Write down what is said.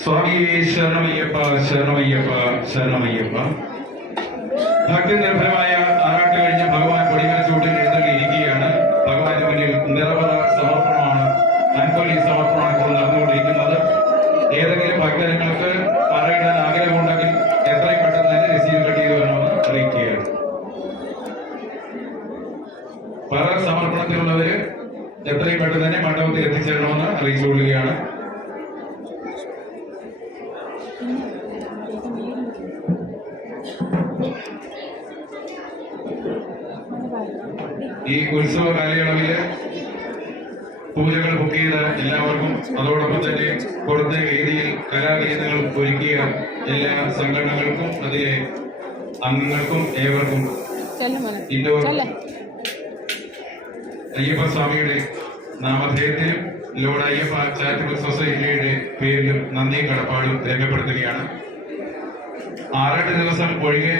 സ്വാമി ശരണമയ്യപ്പ ശരണമയ്യപ്പ ശരണമയ്യപ്പ. ഭക്തി നിർഭരമായ ആറാട്ട് കഴിഞ്ഞ് ഭഗവാൻ കൊടിമര ചൂട്ടിൽ എഴുന്നള്ളിയിരിക്കുകയാണ്. ഭഗവാന്റെ മുന്നിൽ നിറവറ സമർപ്പണമാണ്, അൻപൊലി സമർപ്പണമാണ് ഇപ്പോൾ നടന്നുകൊണ്ടിരിക്കുന്നത്. ഏതെങ്കിലും ഭക്തജനങ്ങൾക്ക് പറയിടാൻ ആഗ്രഹമുണ്ടെങ്കിൽ എത്രയും പെട്ടെന്ന് തന്നെ രസീത് കട്ട് ചെയ്ത് വരണമെന്ന് അറിയിക്കുകയാണ്. പറ സമർപ്പണത്തിലുള്ളവര് എത്രയും പെട്ടെന്ന് തന്നെ മണ്ഡപത്തിൽ എത്തിച്ചേരണമെന്ന് അറിയിച്ചുകൊള്ളുകയാണ്. ഈ ഉത്സവ കാലയളവില് പൂജകൾ ബുക്ക് ചെയ്ത എല്ലാവർക്കും, അതോടൊപ്പം തന്നെ പുറത്തെ വേദിയിൽ കലാഗീതങ്ങൾ ഒരുക്കിയ എല്ലാ സംഘടനകൾക്കും അതിലെ അംഗങ്ങൾക്കും ഏവർക്കും ഇൻഡോർ അയ്യപ്പസ്വാമിയുടെ നാമധേയത്തിലും ലോർഡ് അയ്യപ്പ ചാരിറ്റബിൾ സൊസൈറ്റിയുടെ പേരിലും നന്ദിയും കടപ്പാടും രേഖപ്പെടുത്തുകയാണ്. ആറാട്ട് ദിവസം ഒഴികെ